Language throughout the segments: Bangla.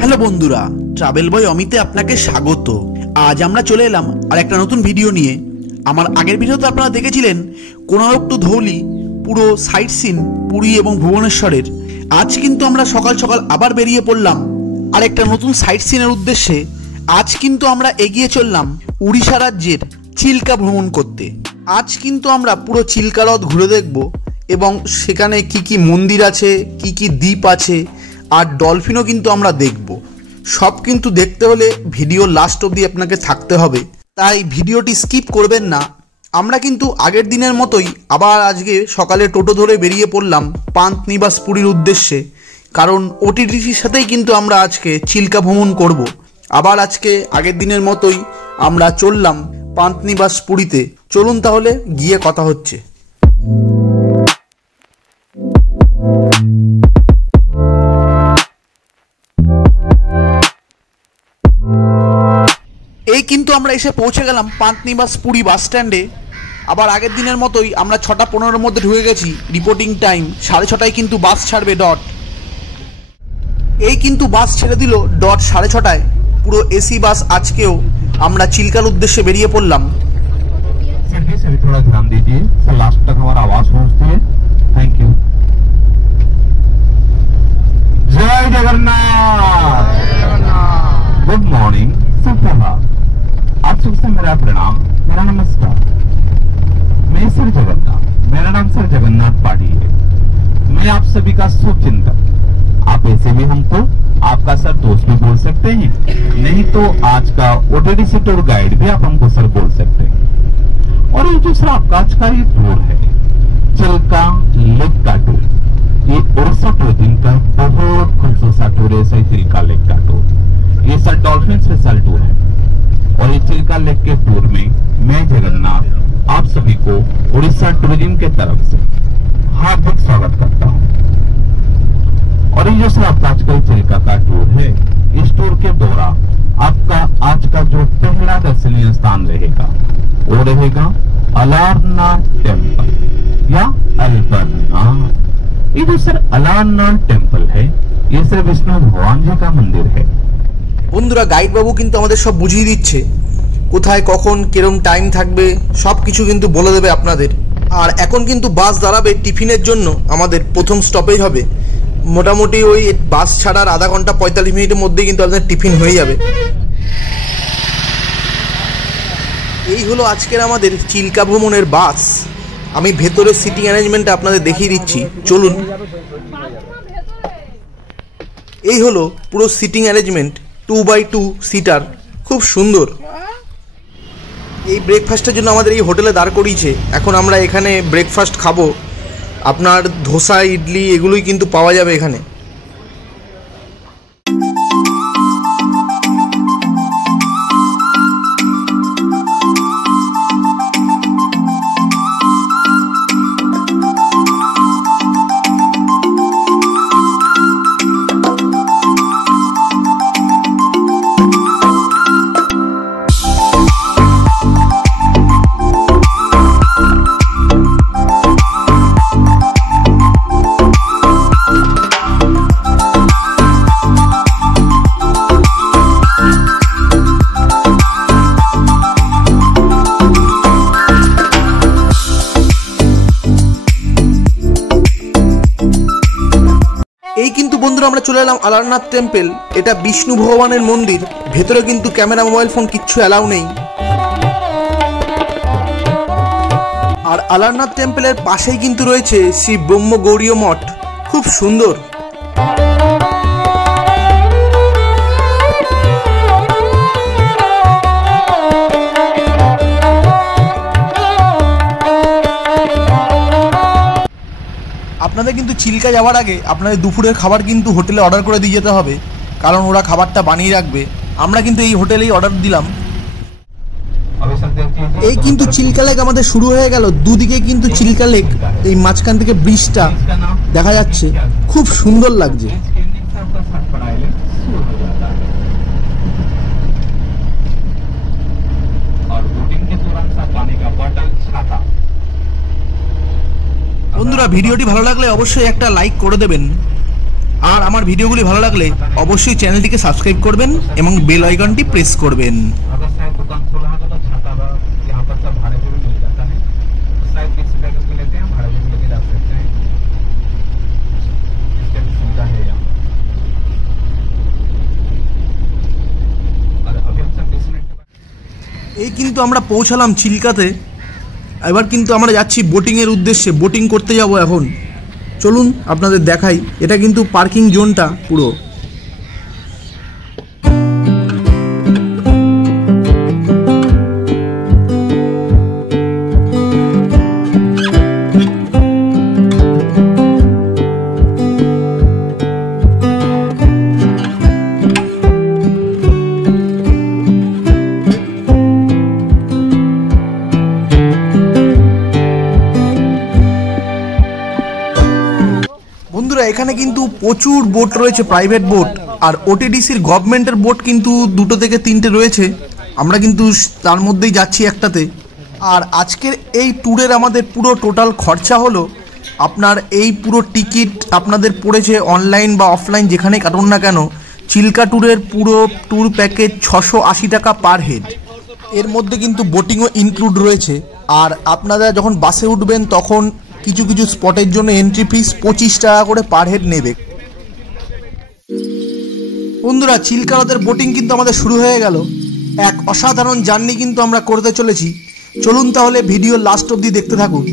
হ্যালো বন্ধুরা, ট্রাভেল বয় অমিতে আপনাকে স্বাগত। আজ আমরা চলে এলাম আর একটা নতুন ভিডিও নিয়ে। আমার আগের ভিডিওতে আপনারা দেখেছিলেন কোনারক টু ধৌলি পুরো সাইট সিন পুরী এবং ভুবনেশ্বরের। আজ কিন্তু আমরা সকাল সকাল আবার বেরিয়ে পড়লাম আর একটা নতুন সাইট সিনের উদ্দেশ্যে। আজ কিন্তু আমরা এগিয়ে চললাম উড়িষ্যা রাজ্যের চিল্কা ভ্রমণ করতে। আজ কিন্তু আমরা পুরো চিল্কা হ্রদ ঘুরে দেখব এবং সেখানে কি কি মন্দির আছে, কি কি দ্বীপ আছে আর ডলফিনও কিন্তু আমরা দেখব। সব কিন্তু দেখতে হলে ভিডিও লাস্ট অবধি আপনাকে থাকতে হবে, তাই ভিডিওটি স্কিপ করবেন না। আমরা কিন্তু আগের দিনের মতোই আবার আজকে সকালে টোটো ধরে বেরিয়ে পড়লাম পান্থনিবাস পুরীর উদ্দেশ্যে, কারণ ওটিটিসির সাথেই কিন্তু আমরা আজকে চিল্কা ভ্রমণ করব। আবার আজকে আগের দিনের মতোই আমরা চললাম পান্থনিবাস পুরীতে। চলুন তাহলে গিয়ে কথা হচ্ছে। এই কিন্তু আমরা এসে পৌঁছে গেলাম পান্থনিবাস পুরী বাস স্ট্যান্ডে। আবার আগের দিনের মতোই আমরা 6:15-র মধ্যে ঢুকে গেছি। রিপোর্টিং টাইম 6:30টায় কিন্তু বাস ছাড়বে ডট। এই কিন্তু বাস ছেড়ে দিল ডট 6:30টায়, পুরো এসি বাস। আজকেও আমরা চিল্কার উদ্দেশ্যে বেরিয়ে পড়লাম। थोड़ा ध्यान दीजिए, लास्ट तक हमारा आवाज पहुंचती है। Thank you. जय जगन्नाथ। गुड मॉर्निंग, सुप्रभात। आप सबसे मेरा प्रणाम, मेरा नमस्कार। मैं सर जगन्नाथ, मेरा नाम सर जगन्नाथ पाठी है। मैं आप सभी का शुभचिंतक। आप ऐसे भी हमको आपका सर दोस्त भी बोल सकते हैं, नहीं तो आज का ओटीडीसी टूर गाइड भी आप हमको सर बोल सकते हैं। और ये दूसरा आपका आज का ये टूर है चिल्का लेक का टूर। ये उड़ीसा टूरिज्म का बहुत खूबसूरत टूर है। सही चिल्का लेक का टूर ये सर डॉल्फिन स्पेशल टूर है। और ये चिल्का लेक के टूर में मैं जगन्नाथ आप सभी को उड़ीसा टूरिज्म के तरफ से हार्दिक स्वागत करता हूँ। और ये जो सर आपका आज का चिल्का का टूर है, इस टूर के दौरान आपका आज का जो पहला दर्शनीय स्थान रहेगा वो रहेगा अलारनाथ टेम्पल या अल्बरनाथ। ये जो सर अलारनाथ टेम्पल है, ये सर विष्णु भगवान जी का मंदिर है। বন্ধুরা, গাইড বাবু কিন্তু আমাদের সব বুঝিয়ে দিচ্ছে, কোথায় কখন কিরম টাইম থাকবে সব কিছু কিন্তু বলে দেবে আপনাদের। আর এখন কিন্তু বাস দাঁড়াবে টিফিনের জন্য। আমাদের প্রথম স্টপেজ হবে মোটামুটি ওই বাস ছাড়ার আধা ঘন্টা 45 মিনিটের মধ্যেই কিন্তু আপনাদের টিফিন হয়ে যাবে। এই হলো আজকের আমাদের চিল্কা ভ্রমণের বাস। আমি ভেতরের সিটিং অ্যারেঞ্জমেন্টটা আপনাদের দেখিয়ে দিচ্ছি, চলুন। এই হলো পুরো সিটিং অ্যারেঞ্জমেন্ট, 2x2 সিটার, খুব সুন্দর। এই ব্রেকফাস্টের জন্য আমাদের এই হোটেলে দাঁড় করিয়েছে। এখন আমরা এখানে ব্রেকফাস্ট খাবো। আপনার ধোসা, ইডলি এগুলোই কিন্তু পাওয়া যাবে এখানে। এই কিন্তু বন্ধুরা আমরা চলে এলাম আলারনাথ টেম্পল। এটা বিষ্ণু ভগবানের মন্দির। ভেতরে কিন্তু ক্যামেরা, মোবাইল ফোন কিচ্ছু অ্যালাউ নেই। আর আলারনাথ টেম্পলের পাশেই কিন্তু রয়েছে শ্রী ব্রহ্ম গৌড়ীয় মঠ, খুব সুন্দর। আপনাদের কিন্তু চিল্কা যাওয়ার আগে আপনাদের দুপুরের খাবার কিন্তু হোটেলে অর্ডার করে দিয়ে যেতে হবে, কারণ ওরা খাবারটা বানিয়ে রাখবে। আমরা কিন্তু এই হোটেলেই অর্ডার দিলাম। এই কিন্তু চিল্কা লেক আমাদের শুরু হয়ে গেল। দুদিকে কিন্তু চিল্কা লেক, এই মাঝখান থেকে ব্রিজটা দেখা যাচ্ছে, খুব সুন্দর লাগছে। বন্ধুরা, ভিডিওটি ভালো লাগলে অবশ্যই একটা লাইক করে দেবেন। আর আমার ভিডিওগুলি ভালো লাগলে অবশ্যই চ্যানেলটিকে সাবস্ক্রাইব করবেন এবং বেল আইকনটি প্রেস করবেন। এই কিন্তু আমরা পৌঁছালাম চিল্কাতে। এবার কিন্তু আমরা যাচ্ছি বোটিংয়ের উদ্দেশ্যে, বোটিং করতে যাব এখন। চলুন আপনাদের দেখাই, এটা কিন্তু পার্কিং জোনটা পুরো। বন্ধুরা এখানে কিন্তু প্রচুর বোট রয়েছে, প্রাইভেট বোট, আর ওটিডিসির গভর্নমেন্টের বোট কিন্তু 2 থেকে 3টে রয়েছে। আমরা কিন্তু তার মধ্যেই যাচ্ছি একটাতে। আর আজকের এই ট্যুরের আমাদের পুরো টোটাল খরচা হলো আপনার এই পুরো টিকিট আপনাদের পড়েছে অনলাইন বা অফলাইন যেখানেই কাটুন না কেন, চিল্কা ট্যুরের পুরো ট্যুর প্যাকেজ 680 টাকা পার হেড। এর মধ্যে কিন্তু বোটিংও ইনক্লুড রয়েছে। আর আপনারা যখন বাসে উঠবেন তখন কিছু কিছু স্পটের জন্য এন্ট্রি ফিস 25 টাকা করে পার হেড নেবে। বন্ধুরা চিল্কারাদের বোটিং কিন্তু আমাদের শুরু হয়ে গেল। এক অসাধারণ জার্নি কিন্তু আমরা করতে চলেছি। চলুন তাহলে ভিডিও লাস্ট অবধি দেখতে থাকুন।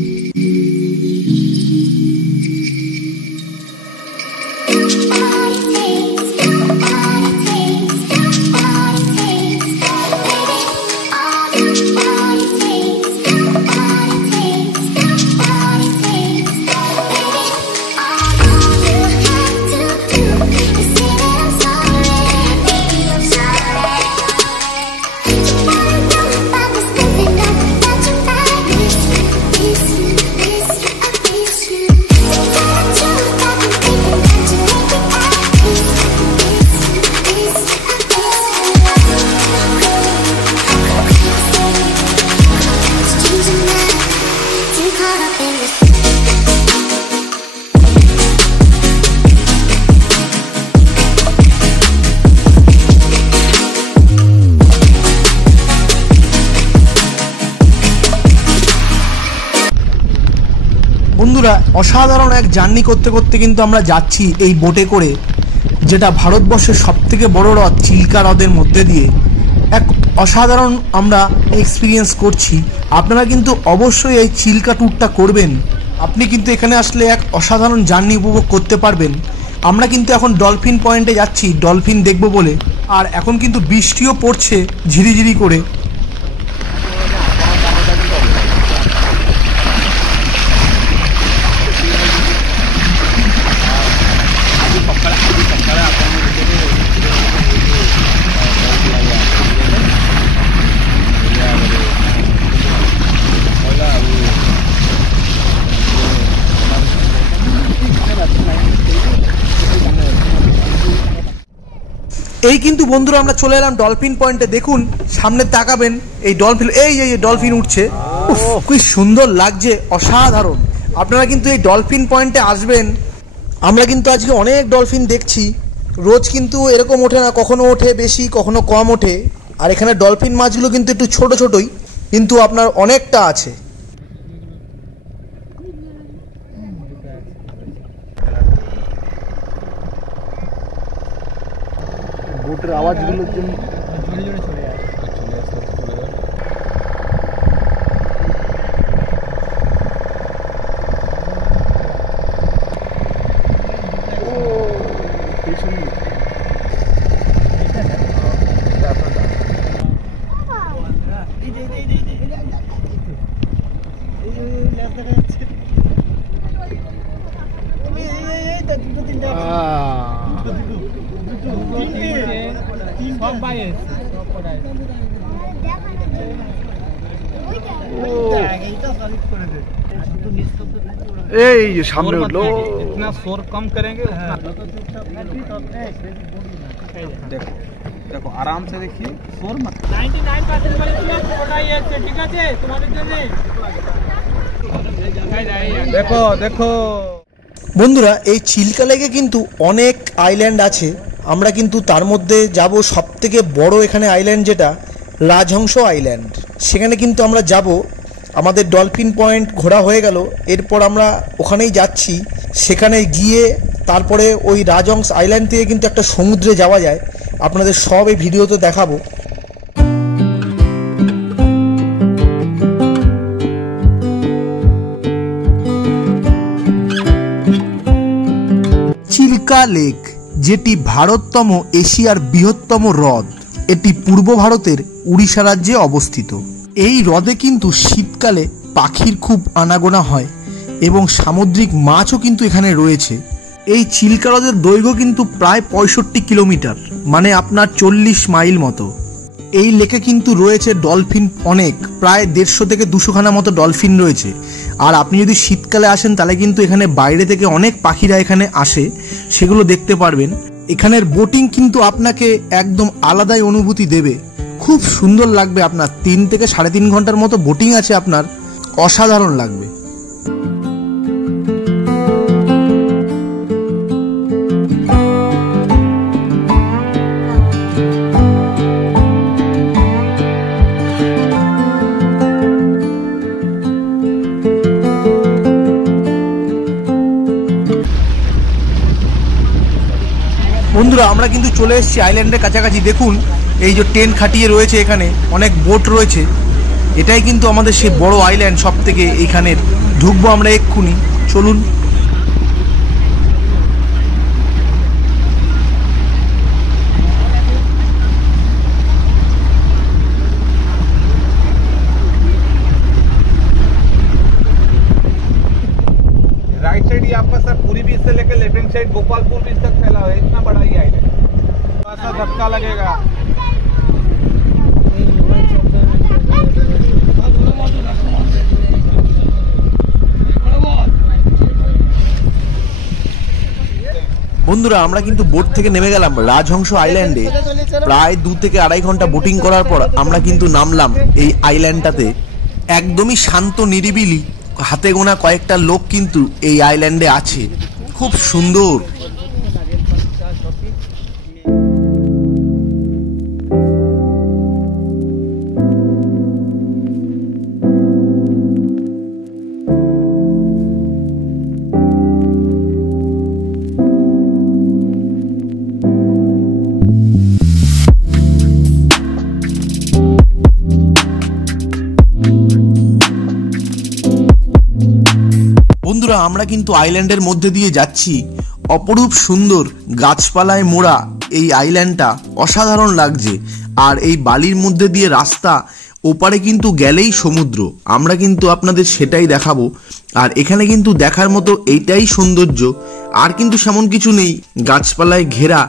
বন্ধুরা অসাধারণ এক জার্নি করতে করতে কিন্তু আমরা যাচ্ছি এই বোটে করে, যেটা ভারতবর্ষের সবথেকে বড় হ্রদ চিল্কা হ্রদের মধ্যে দিয়ে। এক অসাধারণ আমরা এক্সপিরিয়েন্স করছি। আপনারা কিন্তু অবশ্যই এই চিল্কা ট্যুরটা করবেন। আপনি কিন্তু এখানে আসলে এক অসাধারণ জার্নি উপভোগ করতে পারবেন। আমরা কিন্তু এখন ডলফিন পয়েন্টে যাচ্ছি ডলফিন দেখব বলে। আর এখন কিন্তু বৃষ্টিও পড়ছে ঝিরিঝিরি করে। এই কিন্তু বন্ধুরা আমরা চলে এলাম ডলফিন পয়েন্টে। দেখুন সামনে তাকাবেন, এই ডলফিন, এই ডলফিন উঠছে, কি সুন্দর লাগছে, অসাধারণ। আপনারা কিন্তু এই ডলফিন পয়েন্টে আসবেন। আমরা কিন্তু আজকে অনেক ডলফিন দেখছি। রোজ কিন্তু এরকম ওঠে না, কখনো ওঠে বেশি, কখনো কম ওঠে। আর এখানে ডলফিন মাছগুলো কিন্তু একটু ছোট ছোটই, কিন্তু আপনার অনেকটা আছে। বোটের আওয়াজগুলোর জন্য জোরে জোরে চলে যায়। सामने उठ लो, इतना शोर कम करेंगे उतना। देखो देखो आराम से देखिए, शोर मत। 99% ठीक है तुम्हारे जন্য। देखो देखो বন্ধুরা, এই চিল্কা লেকে কিন্তু অনেক আইল্যান্ড আছে, আমরা কিন্তু তার মধ্যে যাব সবথেকে বড় এখানে আইল্যান্ড যেটা রাজহংস আইল্যান্ড। সেখানে কিন্তু আমরা যাব। আমাদের ডলফিন পয়েন্ট ঘোরা হয়ে গেল, এরপর আমরা ওখানেই যাচ্ছি। সেখানে গিয়ে তারপরে ওই রাজহংস আইল্যান্ড থেকে কিন্তু একটা সমুদ্রে যাওয়া যায়, আপনাদের সব এই ভিডিওতে দেখাবো। চিল্কা লেক, যেটি ভারততম এশিয়ার বৃহত্তম হ্রদ, এটি পূর্ব ভারতের উড়িষ্যা রাজ্যে অবস্থিত। এই হ্রদে কিন্তু শীতকালে পাখির খুব আনাগোনা হয় এবং সামুদ্রিক মাছও কিন্তু এখানে রয়েছে। এই চিল্কা হ্রদের দৈর্ঘ্য কিন্তু প্রায় 65 কিলোমিটার, মানে আপনার 40 মাইল মতো। এই লেকে কিন্তু রয়েছে ডলফিন অনেক, প্রায় 150 থেকে 200 খানা মতো ডলফিন রয়েছে। আর আপনি যদি শীতকালে আসেন তাহলে কিন্তু এখানে বাইরে থেকে অনেক পাখিরা এখানে আসে, সেগুলো দেখতে পারবেন। এখানের বোটিং কিন্তু আপনাকে একদম আলাদাই অনুভূতি দেবে, খুব সুন্দর লাগবে। আপনার 3 থেকে 3.5 ঘন্টার মতো বোটিং আছে, আপনার অসাধারণ লাগবে। বন্ধুরা, আমরা কিন্তু চলে এসেছি আইল্যান্ডের কাছাকাছি। দেখুন এই যে টেন্ট খাটিয়ে রয়েছে, এখানে অনেক বোট রয়েছে। এটাই কিন্তু আমাদের সেই বড় আইল্যান্ড সব থেকে। এইখানে ঢুকবো আমরা এক্ষুনি, চলুন। राइट साइड ये आपका सर पूरी बीच से लेकर लेफ्ट हैंड साइड गोपालपुर बीच तक फैला हुआ है। इतना बड़ा ये आइलैंड, थोड़ा सा धक्का लगेगा। বন্ধুরা, আমরা কিন্তু বোট থেকে নেমে গেলাম রাজহংস আইল্যান্ডে। প্রায় 2 থেকে 2.5 ঘন্টা বোটিং করার পর আমরা কিন্তু নামলাম এই আইল্যান্ডটাতে। একদমই শান্ত নিরিবিলি, হাতে গোনা কয়েকটা লোক কিন্তু এই আইল্যান্ডে আছে, খুব সুন্দর। বন্ধুরা, আমরা কিন্তু আইল্যান্ডের মধ্যে দিয়ে যাচ্ছি। অপরূপ সুন্দর গাছপালায় মোড়া এই আইল্যান্ডটা অসাধারণ লাগছে। আর এই বালির মধ্যে দিয়ে রাস্তা, ওপারে কিন্তু গেলেই সমুদ্র। আমরা কিন্তু আপনাদের সেটাই দেখাবো। আর এখানে কিন্তু দেখার মতো এইটাই সৌন্দর্য, আর কিন্তু সেমন কিছু নেই। গাছপালায় ঘেরা,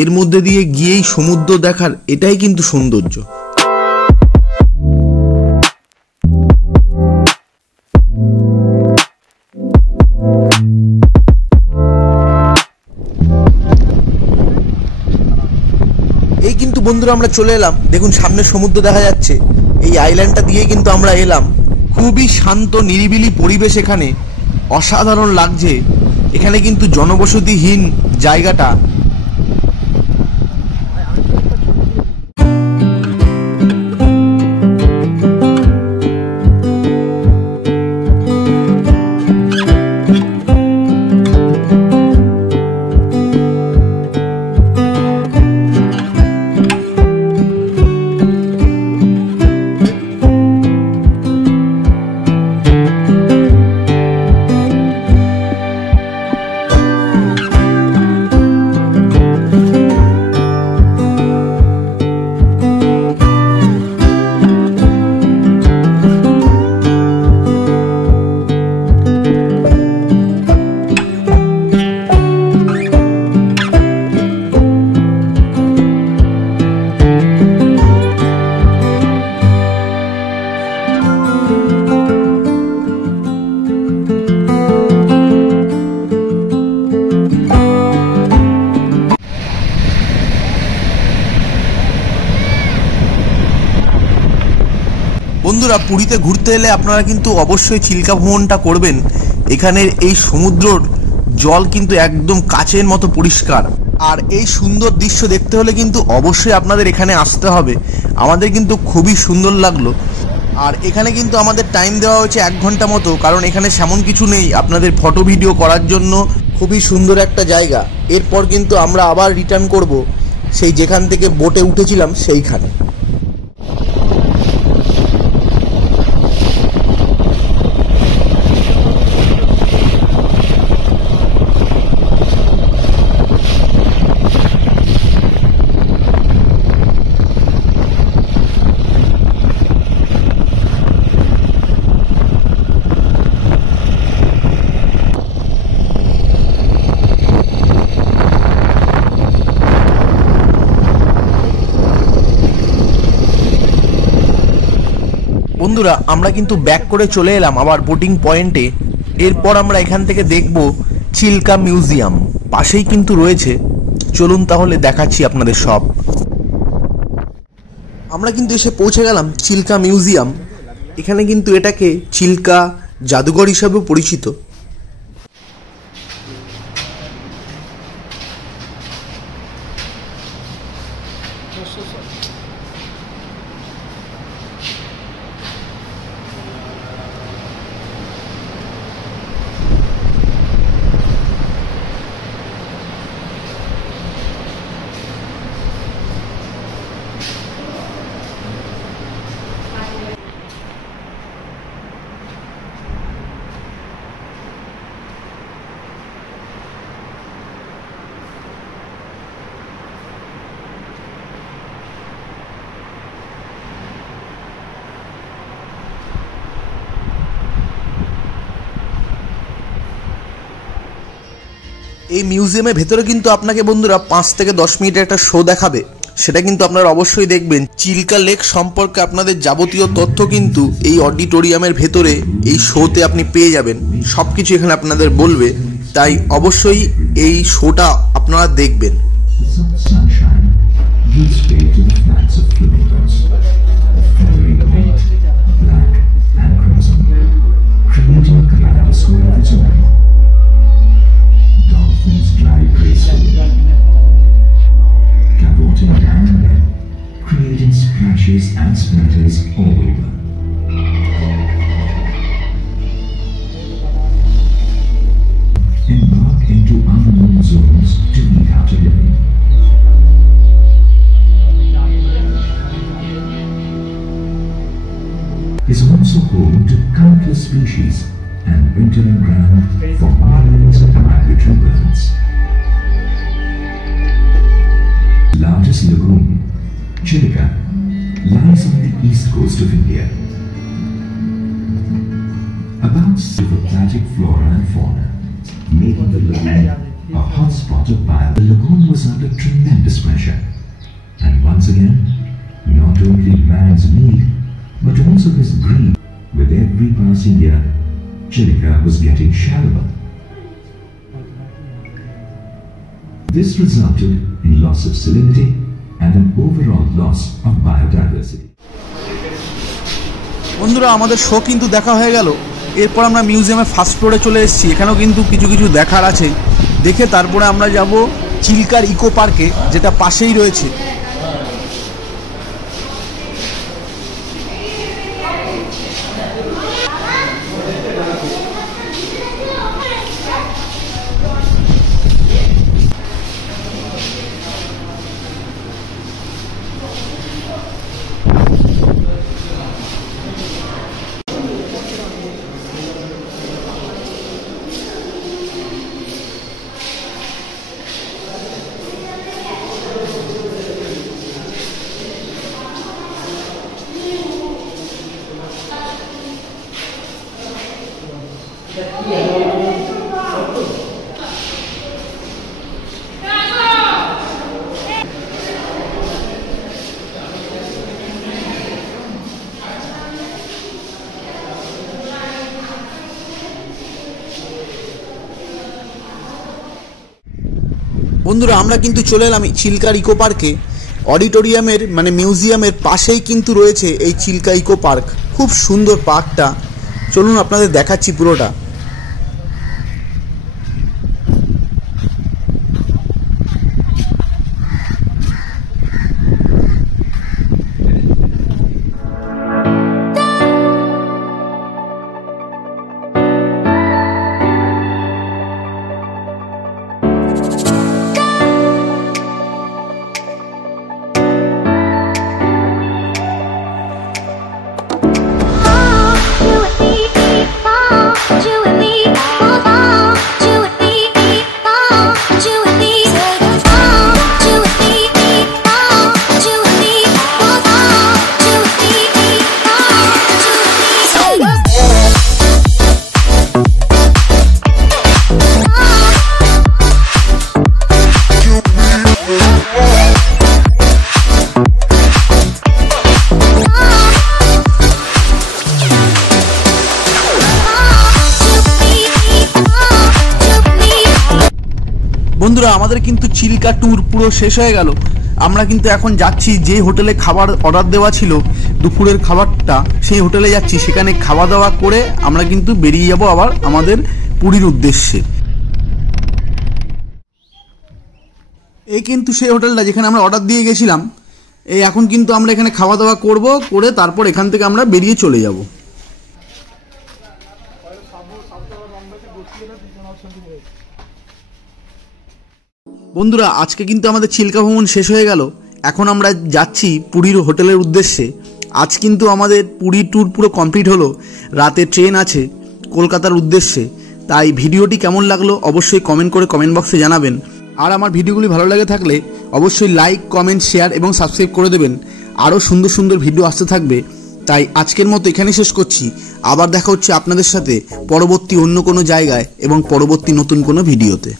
এর মধ্যে দিয়ে গিয়েই সমুদ্র দেখার এটাই কিন্তু সৌন্দর্য। এই কিন্তু বন্ধুরা আমরা চলে এলাম, দেখুন সামনে সমুদ্র দেখা যাচ্ছে। এই আইল্যান্ডটা দিয়ে কিন্তু আমরা এলাম। খুবই শান্ত নিরিবিলি পরিবেশ, এখানে অসাধারণ লাগছে। এখানে কিন্তু জনবসতিহীন জায়গাটা। বন্ধুরা, পুরীতে ঘুরতে এলে আপনারা কিন্তু অবশ্যই চিল্কা ভ্রমণটা করবেন। এখানের এই সমুদ্রর জল কিন্তু একদম কাচের মতো পরিষ্কার। আর এই সুন্দর দৃশ্য দেখতে হলে কিন্তু অবশ্যই আপনাদের এখানে আসতে হবে। আমাদের কিন্তু খুবই সুন্দর লাগলো। আর এখানে কিন্তু আমাদের টাইম দেওয়া হয়েছে 1 ঘন্টা মতো, কারণ এখানে সেমন কিছু নেই আপনাদের ফটো ভিডিও করার জন্য। খুবই সুন্দর একটা জায়গা। এরপর কিন্তু আমরা আবার রিটার্ন করব সেই যেখান থেকে বোটে উঠেছিলাম সেইখানে। বন্ধুরা, আমরা কিন্তু ব্যাক করে চলে এলাম আবার বোটিং পয়েন্টে। এরপর আমরা এখান থেকে দেখব চিল্কা মিউজিয়াম, পাশেই কিন্তু রয়েছে। চলুন তাহলে দেখাচ্ছি আপনাদের সব। আমরা কিন্তু এসে পৌঁছে গেলাম চিল্কা মিউজিয়াম। এখানে কিন্তু এটাকে চিল্কা জাদুঘর হিসাবেও পরিচিত। এই মিউজিয়ামের ভেতরে কিন্তু আপনাকে বন্ধুরা 5 থেকে 10 মিনিটের একটা শো দেখাবে, সেটা কিন্তু আপনারা অবশ্যই দেখবেন। চিল্কা লেক সম্পর্কে আপনাদের যাবতীয় তথ্য কিন্তু এই অডিটোরিয়ামের ভেতরে এই শোতে আপনি পেয়ে যাবেন। সব কিছু এখানে আপনাদের বলবে, তাই অবশ্যই এই শোটা আপনারা দেখবেন। Creating splashes and splatters all over. Embark into unknown zones to meet out a living. Is also home to countless species and wintering ground for millions of migratory birds. Largest lagoon, Chilika, lies on the east coast of India. About of aquatic flora and fauna, making the lagoon a hotspot of bio. The lagoon was under tremendous pressure, and once again, not only man's need, but also his greed. With every passing year, Chilika was getting shallower. This resulted in loss of salinity and an overall loss of biodiversity. বন্ধুরা, আমাদের শো কিন্তু দেখা হয়ে গেল। এরপর আমরা মিউজিয়ামের ফার্স্ট ফ্লোরে চলে এসেছি। এখানেও কিন্তু কিছু কিছু দেখার আছে, দেখে তারপরে আমরা যাব চিল্কার ইকো পার্কে, যেটা পাশেই রয়েছে। বন্ধুরা, আমরা কিন্তু চলে এলাম চিল্কার ইকো পার্কে। অডিটোরিয়ামের মানে মিউজিয়ামের পাশেই কিন্তু রয়েছে এই চিল্কা ইকো পার্ক। খুব সুন্দর পার্কটা, চলুন আপনাদের দেখাচ্ছি পুরোটা। আমাদের কিন্তু চিল্কা ট্যুর পুরো শেষ হয়ে গেল। আমরা কিন্তু এখন যাচ্ছি যে হোটেলে খাবার অর্ডার দেওয়া ছিল দুপুরের খাবারটা, সেই হোটেলে যাচ্ছি। সেখানে খাওয়া দাওয়া করে আমরা কিন্তু বেরিয়ে যাব আবার আমাদের পুরীর উদ্দেশ্যে। এই কিন্তু সেই হোটেলটা যেখানে আমরা অর্ডার দিয়ে গেছিলাম। এই এখন কিন্তু আমরা এখানে খাওয়া দাওয়া করব, করে তারপর এখান থেকে আমরা বেরিয়ে চলে যাব। বন্ধুরা, আজকে কিন্তু আমাদের চিল্কা ভ্রমণ শেষ হয়ে গেল। এখন আমরা যাচ্ছি পুরীর হোটেলের উদ্দেশ্যে। আজ কিন্তু আমাদের পুরী ট্যুর পুরো কমপ্লিট হলো। রাতে ট্রেন আছে কলকাতার উদ্দেশ্যে। তাই ভিডিওটি কেমন লাগলো অবশ্যই কমেন্ট করে কমেন্ট বক্সে জানাবেন। আর আমার ভিডিওগুলি ভালো লেগে থাকলে অবশ্যই লাইক, কমেন্ট, শেয়ার এবং সাবস্ক্রাইব করে দেবেন। আরও সুন্দর সুন্দর ভিডিও আসতে থাকবে। তাই আজকের মতো এখানে শেষ করছি। আবার দেখা হচ্ছে আপনাদের সাথে পরবর্তী অন্য কোনো জায়গায় এবং পরবর্তী নতুন কোনো ভিডিওতে।